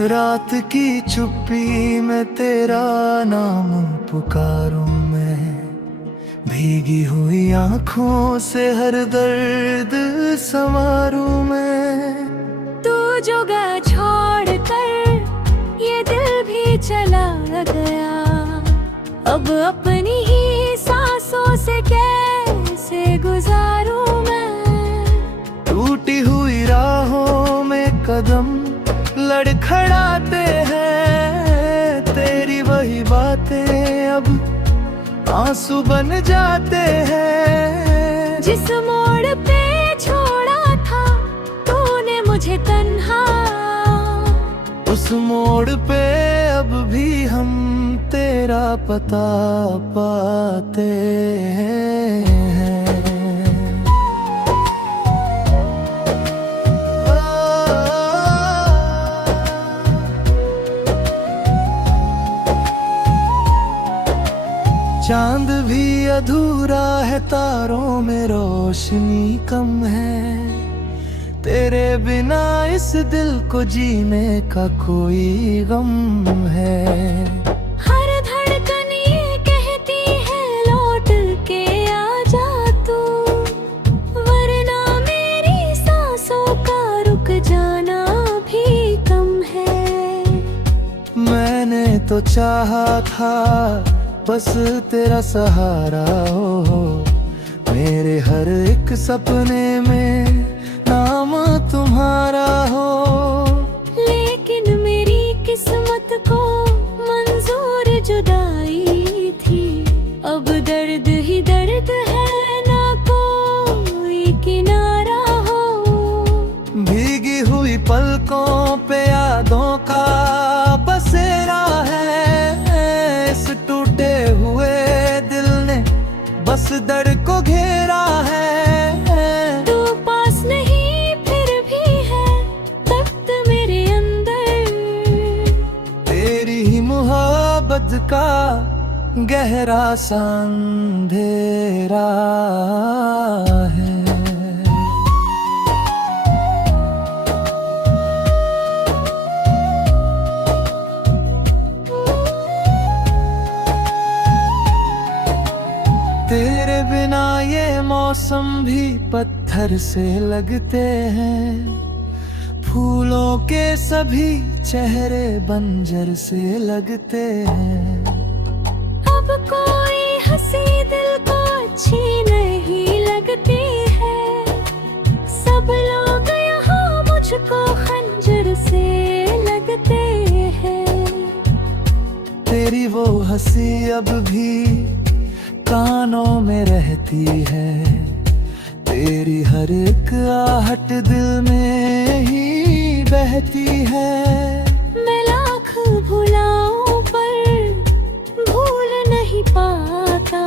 रात की चुप्पी में तेरा नाम पुकारूं मैं, भीगी हुई आंखों से हर दर्द संवारूं मैं। तू जोगा छोड़ कर ये दिल भी चला गया, अब अपनी ही सांसों से कैसे गुजारूं मैं। टूटी हुई राहों में कदम लड़खड़ाते हैं, तेरी वही बातें अब आंसू बन जाते हैं। जिस मोड़ पे छोड़ा था तूने मुझे तन्हा, उस मोड़ पे अब भी हम तेरा पता पाते हैं। चांद भी अधूरा है, तारों में रोशनी कम है, तेरे बिना इस दिल को जीने का कोई गम है। हर धड़कन ये कहती है लौट के आ जा तू, वरना मेरी सांसों का रुक जाना भी कम है। मैंने तो चाहा था बस तेरा सहारा हो, मेरे हर एक सपने में नाम तुम्हारा हो। लेकिन मेरी किस्मत को मंजूर जुदाई थी, अब दर्द ही दर्द है, ना कोई किनारा हो। भीगी हुई पलकों पे यादों का बसेरा है, इस टूटे हुए दिल ने बस दर्द को घेरा है। तू पास नहीं फिर भी है तख्त मेरे अंदर, तेरी ही मोहब्बत का गहरा सा अंधेरा है। तेरे बिना ये मौसम भी पत्थर से लगते हैं, फूलों के सभी चेहरे बंजर से लगते हैं। अब कोई हंसी दिल को अच्छी नहीं लगती है, सब लोग यहाँ मुझको खंजर से लगते हैं। तेरी वो हंसी अब भी कानों में रहती है, तेरी हर एक आहट दिल में ही बहती है। मैं लाख भुलाऊं पर भूल नहीं पाता,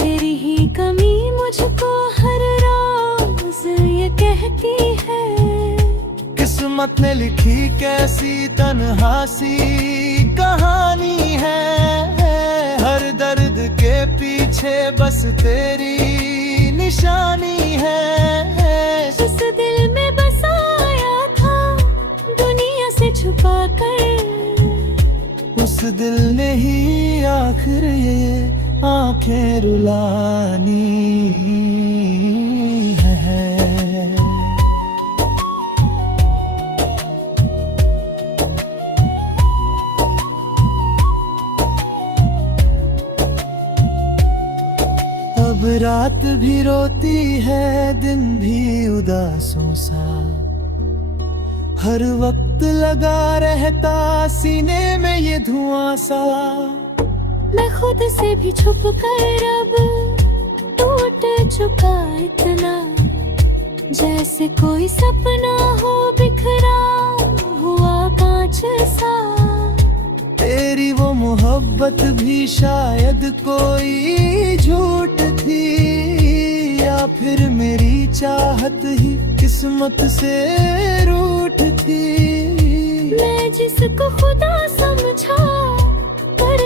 तेरी ही कमी मुझको हर रोज ये कहती है। किस्मत ने लिखी कैसी तन्हा सी कहानी है, हर दर्द के पीछे बस तेरी निशानी है। इस दिल में बसाया था दुनिया से छुपा कर, उस दिल ने ही आखिर ये आंखें रुलानी है। अब रात भी रोती है, दिन भी उदासों सा, हर वक्त लगा रहता सीने में ये धुआं सा। मैं खुद से भी छुप कर अब टूट चुका इतना, जैसे कोई सपना हो बिखरा हुआ कांच सा। तेरी वो मोहब्बत भी शायद कोई झूठ थी, या फिर मेरी चाहत ही किस्मत से रूठ थी। मैं जिसको खुदा समझा पर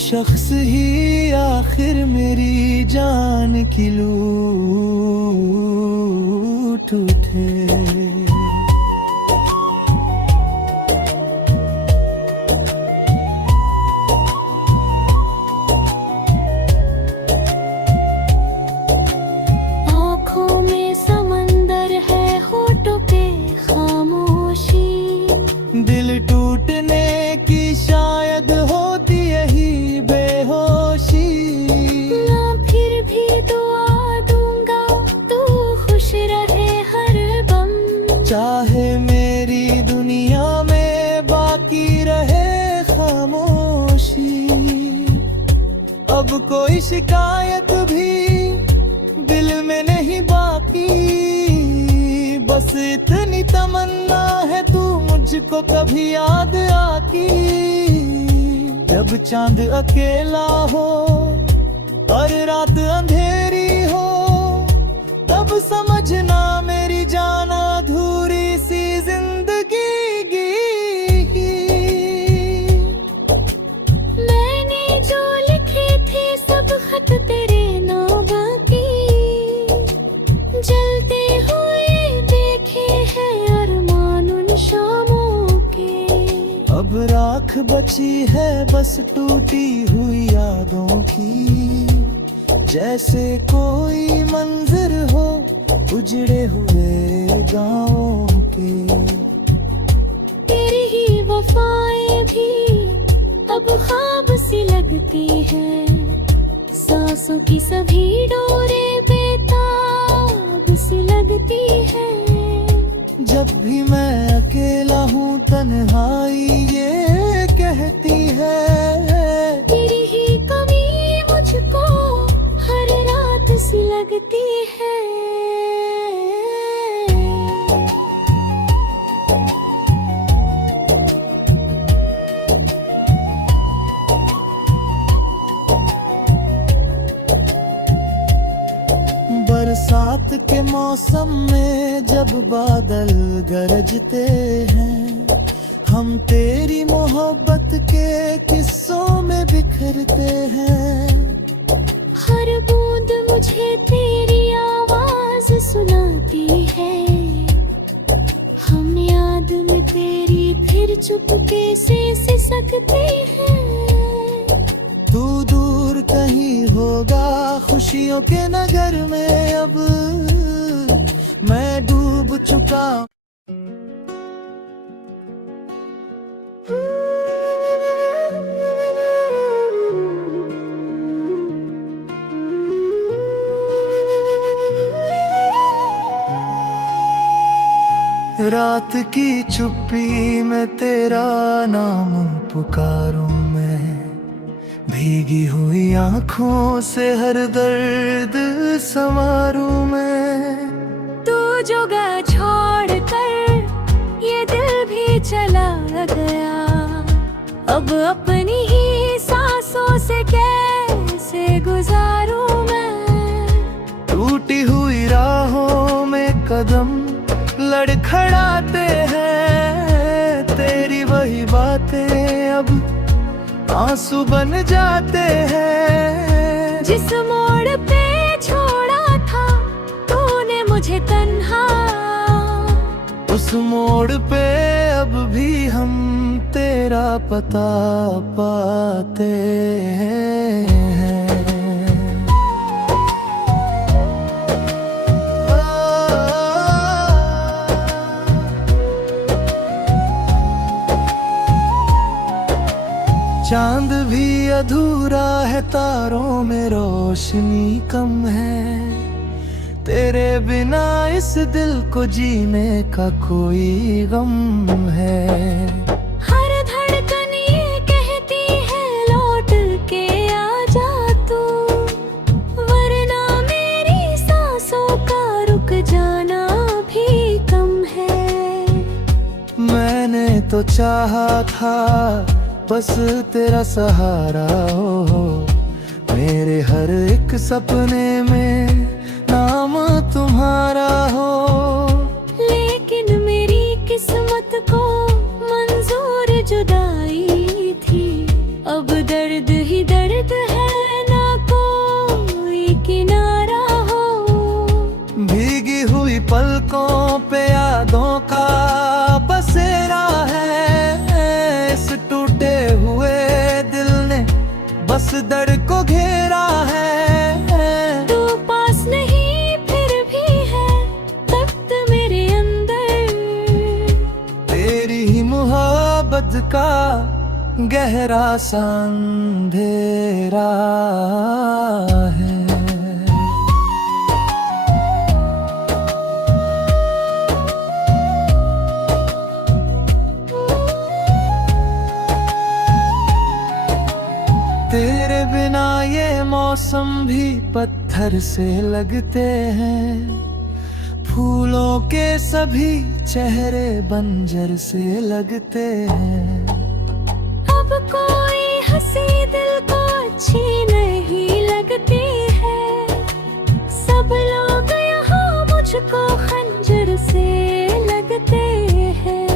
शख्स ही आखिर मेरी जान की लूट उठे। दिल टूटने की शायद होती यही बेहोशी। ना फिर भी दुआ दूंगा तू खुश रहे हर दम। चाहे मेरी दुनिया में बाकी रहे खामोशी। अब कोई शिकायत भी दिल में नहीं बाकी। बस इतनी तमन्ना है तू मुझको कभी याद आकी। जब चांद अकेला हो और रात अंधेरी हो, तब समझना मेरी जान अधूरी सी जिंदगी। मैंने जो लिखे थे सब खत तेरे नाम की, जलते हुए देखे हैं अरमान उन शामों के। अब राख बची है बस टूटी हुई यादों की। जैसे कोई मंजर हो उजड़े हुए गाँवों के। तेरी ही वफाएं भी अब ख्वाब सी लगती है। सांसों की सभी डोरे बेताब सी लगती है। जब भी मैं अकेला हूँ तन्हाई ये कहती है। तेरी ही कमी मुझको हर रात सी लगती है। बरसात के मौसम में जब बादल गरजते हैं, हम तेरी मोहब्बत के किस्सों में बिखरते हैं। हर बूंद मुझे तेरी आवाज सुनाती है। हम याद में तेरी फिर चुपके से सिसकते हैं। तू दूर कहीं होगा खुशियों के नगर में। अब मैं डूब चुका। रात की चुप्पी में तेरा नाम पुकारूं मैं। भीगी हुई आंखों से हर दर्द संवारूं मैं। तू जगह छोड़ कर ये दिल भी चला गया। अब अपनी ही सांसों से कैसे गुजारूं मैं। टूटी हुई राहों में कदम लड़खड़ाते हैं। तेरी वही बातें अब आंसू बन जाते हैं। जिस मोड़ पे छोड़ा था तूने मुझे तन्हा, उस मोड़ पे अब भी हम तेरा पता पाते हैं। चांद भी अधूरा है, तारों में रोशनी कम है। तेरे बिना इस दिल को जीने का कोई गम है। हर धड़कन ये कहती है लौट के आ जा तू, वरना मेरी सांसों का रुक जाना भी कम है। मैंने तो चाहा था बस तेरा सहारा हो। मेरे हर एक सपने में नाम तुम्हारा हो। लेकिन मेरी किस्मत को मंजूर जुदाई थी। अब दर्द ही दर्द रात का गहरा सा अंधेरा है। तेरे बिना ये मौसम भी पत्थर से लगते हैं, फूलों के सभी चेहरे बंजर से लगते हैं। अब कोई हंसी दिल को अच्छी नहीं लगती है, सब लोग यहाँ मुझको खंजर से लगते हैं।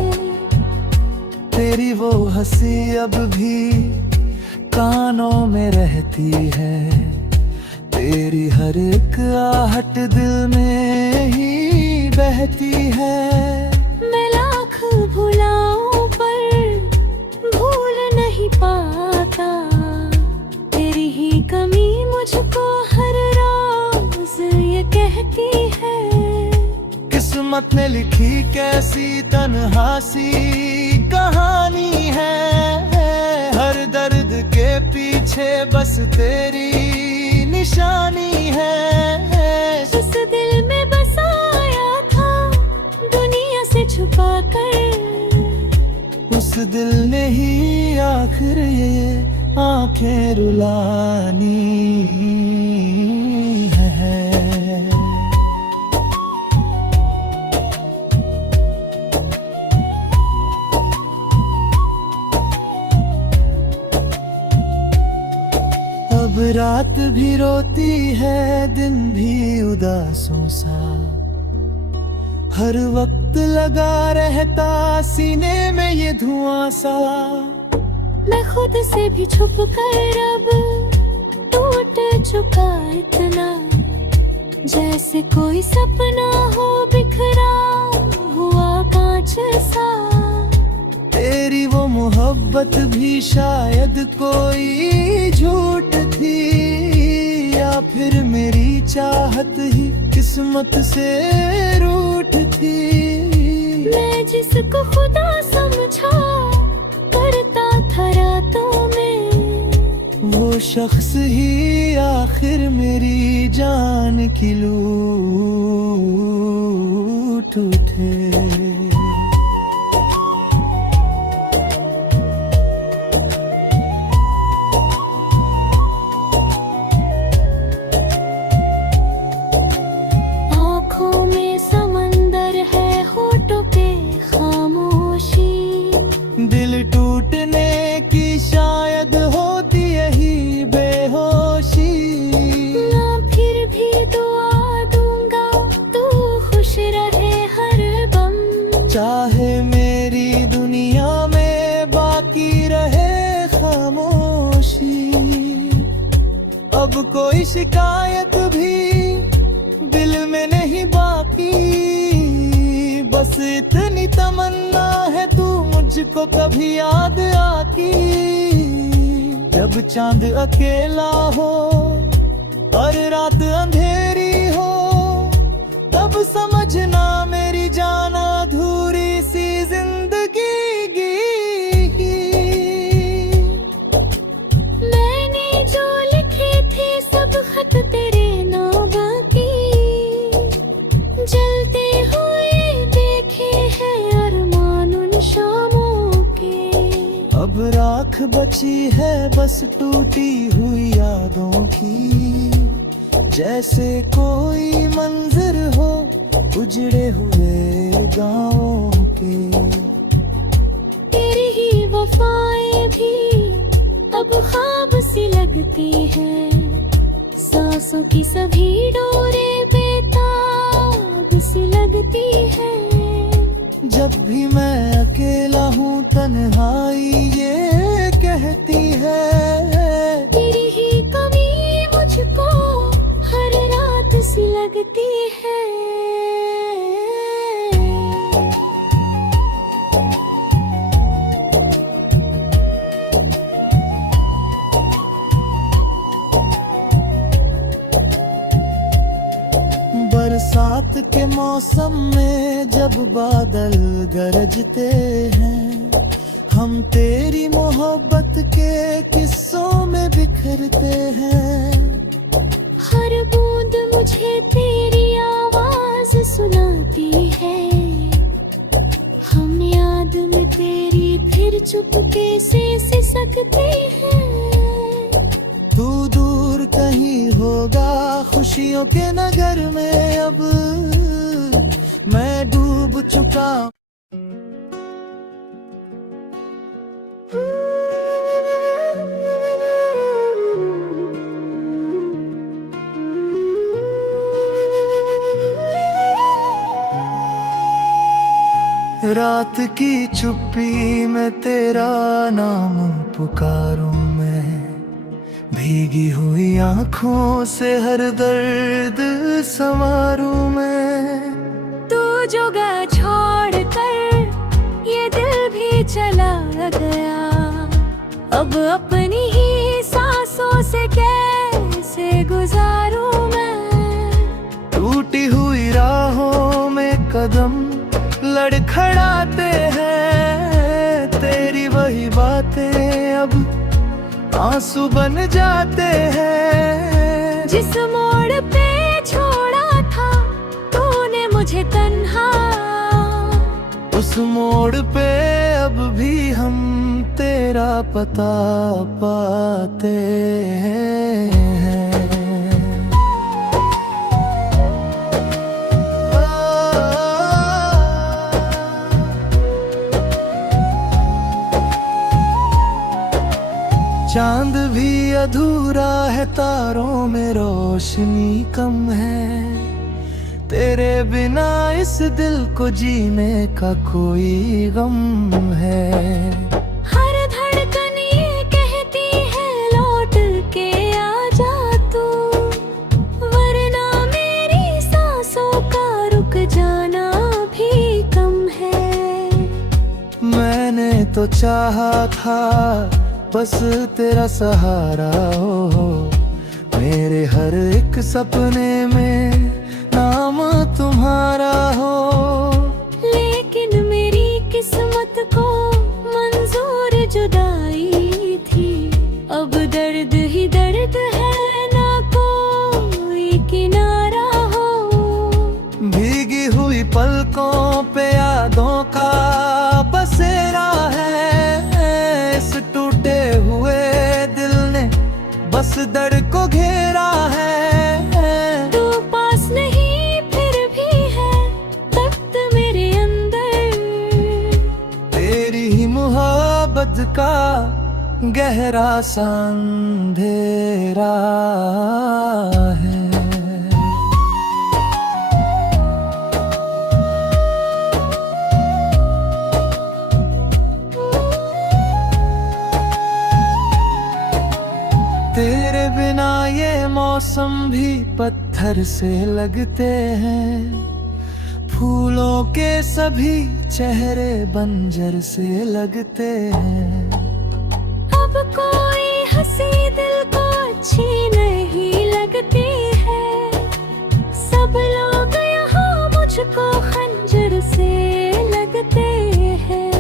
तेरी वो हंसी अब भी कानों में रहती है, तेरी हर एक आहट दिल में ही बहती है। मैं लाख भुलाऊं पर भूल नहीं पाता, तेरी ही कमी मुझको हर रोज ये कहती है। किस्मत ने लिखी कैसी तन्हा सी कहानी है, हर दर्द के पीछे बस तेरी निशानी है। जिस दिल में बसाया था दुनिया से छुपा कर, उस दिल ने ही आखिर ये आंखें रुलानी है। अब रात भी रोती है, दिन भी उदासों सा, हर वक्त लगा रहता सीने में ये धुआं सा। मैं खुद से भी छुप कर अब टूट चुका इतना, जैसे कोई सपना हो बिखरा हुआ कांच सा। तेरी वो मोहब्बत भी शायद कोई झूठ थी, या फिर मेरी चाहत ही किस्मत से रूठ थी। मैं जिसको खुदा समझा करता था रातों में, वो शख्स ही आखिर मेरी जान की लूट उठे। शायद होती यही बेहोशी, ना फिर भी दुआ दूंगा तू खुश रहे हर दम, चाहे मेरी दुनिया में बाकी रहे खामोशी। अब कोई शिकायत भी दिल में नहीं बाकी, बस इतनी तमन्ना है तू मुझको कभी याद आती। जब चांद अकेला हो और रात अंधेरी हो, तब समझना मेरी जान अधूरी सी जिंदगी। मैंने जो लिखे थे सब खत तेरे नाम की, जलते हुए देखे हैं अरमान उन शामों के। अब राख बची है बस टूटी हुई यादों की, जैसे कोई मंजर हो उजड़े हुए गाँवों के। तेरी ही वफाएं भी अब ख्वाब सी लगती है, सांसों की सभी डोरे बेताब सी लगती है। जब भी मैं अकेला हूँ तन्हाई ये कहती है, तेरी ही कमी मुझको हर रात सी लगती है। बरसात के मौसम में जब बादल गरजते हैं, हम तेरी मोहब्बत के किस्सों में बिखरते हैं। हर बूंद मुझे तेरी आवाज सुनाती है। हम याद में तेरी फिर चुपके से सिसकते हैं। तू दूर कहीं होगा खुशियों के नगर में, अब मैं डूब चुका। रात की चुप्पी में तेरा नाम पुकारूं मैं, भीगी हुई आंखों से हर दर्द संवारूं मैं। तू जगह छोड़ कर ये दिल भी चला गया, अब अपनी ही सांसों से कैसे गुजारूं मैं। टूटी हुई राहों में कदम लड़खड़ाते हैं, तेरी वही बातें अब आंसू बन जाते हैं। जिस मोड़ पे छोड़ा था तूने मुझे तन्हा, उस मोड़ पे अब भी हम तेरा पता पाते हैं। चांद भी अधूरा है, तारों में रोशनी कम है। तेरे बिना इस दिल को जीने का कोई गम है। हर धड़कन ये कहती है लौट के आ जा तू, वरना मेरी सांसों का रुक जाना भी कम है। मैंने तो चाहा था बस तेरा सहारा हो, मेरे हर एक सपने में नाम तुम्हारा हो। लेकिन मेरी किस्मत को मंजूर जुदाई थी, अब दर्द ही दर्द है, ना कोई किनारा हो। भीगी हुई पलकों पे यादों का बसेरा है, इस टूटे हुए दिल ने बस दर्द को घेरा है। तू पास नहीं फिर भी है तख्त मेरे अंदर, तेरी ही मोहब्बत का गहरा सा अंधेरा है। तेरे बिना ये मौसम भी पत्थर से लगते हैं, फूलों के सभी चेहरे बंजर से लगते हैं। अब कोई हंसी दिल को अच्छी नहीं लगती है, सब लोग यहाँ मुझको खंजर से लगते हैं।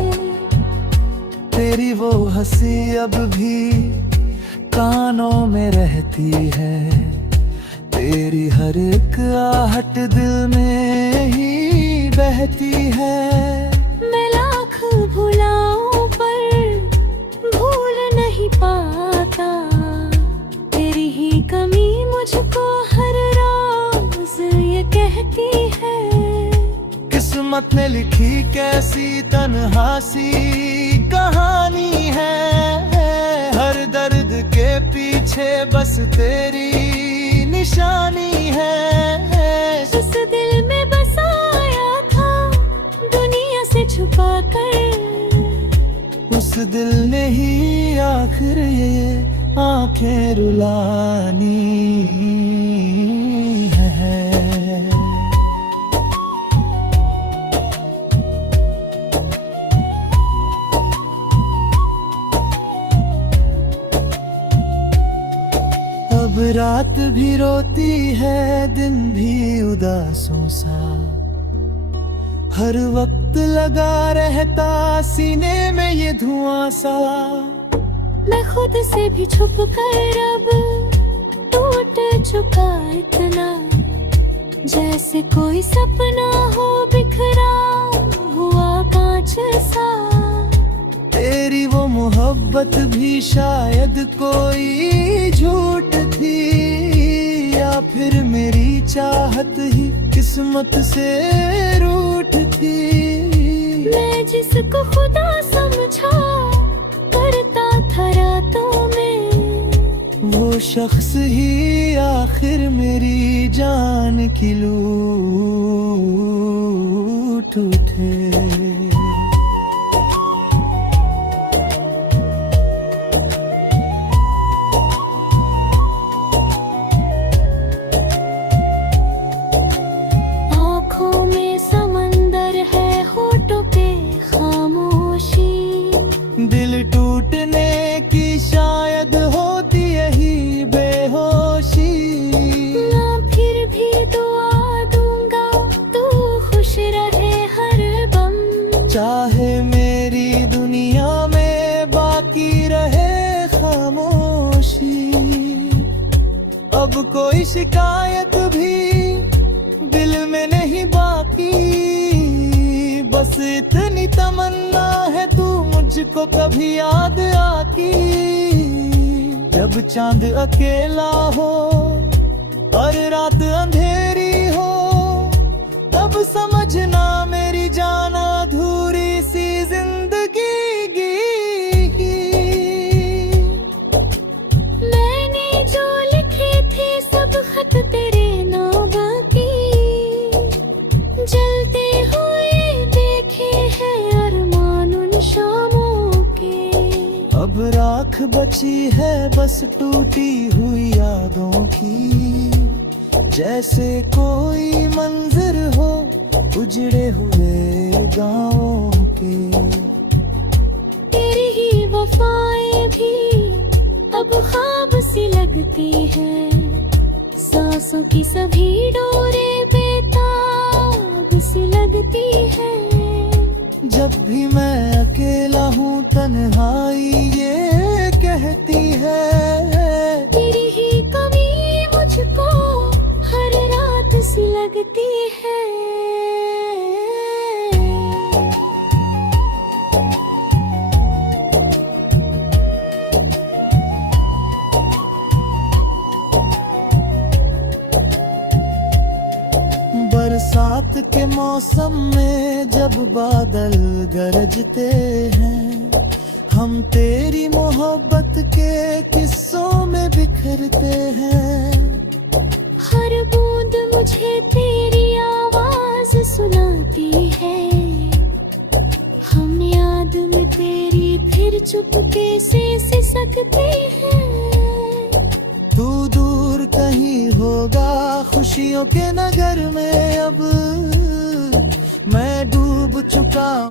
तेरी वो हंसी अब भी कानों में रहती है, तेरी हर एक आहट दिल में ही बहती है। मैं लाख भुलाऊं पर भूल नहीं पाता, तेरी ही कमी मुझको हर रोज ये कहती है। किस्मत ने लिखी कैसी तन्हा सी कहानी है, हर दर्द के पीछे बस तेरी निशानी है। इस दिल में बसाया था दुनिया से छुपा कर, उस दिल ने ही आखिर ये आंखें रुलानी है। अब रात भी रोती है, दिन भी उदासों सा, हर वक्त वक्त लगा रहता सीने में ये धुआं सा। मैं खुद से भी छुप कर अब टूट चुका इतना, जैसे कोई सपना हो बिखरा हुआ कांच सा। तेरी वो मोहब्बत भी शायद कोई झूठ थी, या फिर मेरी चाहत ही किस्मत से रूठ थी। मैं जिसको खुदा समझा करता था रातों में, वो शख्स ही आखिर मेरी जान की लूट उठे। दिल टूटने की शायद होती यही बेहोशी। ना फिर भी दुआ दूंगा तू खुश रहे हर दम, चाहे मेरी दुनिया में बाकी रहे खामोशी। अब कोई शिकायत भी दिल में नहीं बाकी, बस इतनी तमन्ना है तू मुझको कभी याद आती। जब चांद अकेला हो और रात अंधेरी हो, तब समझना मेरी जान अधूरी सी जिंदगी। मैंने जो लिखे थे सब खत तेरे नाम की, जलते हुए देखे हैं अरमान उन शामों के। अब राख बची है बस टूटी हुई यादों की, जैसे कोई मंजर हो उजड़े हुए गाँवों के। तेरी ही वफाएं भी अब ख्वाब सी लगती हैं, सांसों की सभी डोरे बेताब सी लगती है। जब भी मैं अकेला हूँ तन्हाई ये कहती है, तेरी ही कमी मुझको हर रात सी लगती है। बरसात के मौसम में जब बादल गरजते हैं, हम तेरी मोहब्बत के किस्सों में बिखरते हैं। हर बूंद मुझे तेरी आवाज सुनाती है, हम याद में तेरी फिर चुपके से सिसकते हैं। तू दूर कहीं होगा खुशियों के नगर में, अब मैं डूब चुका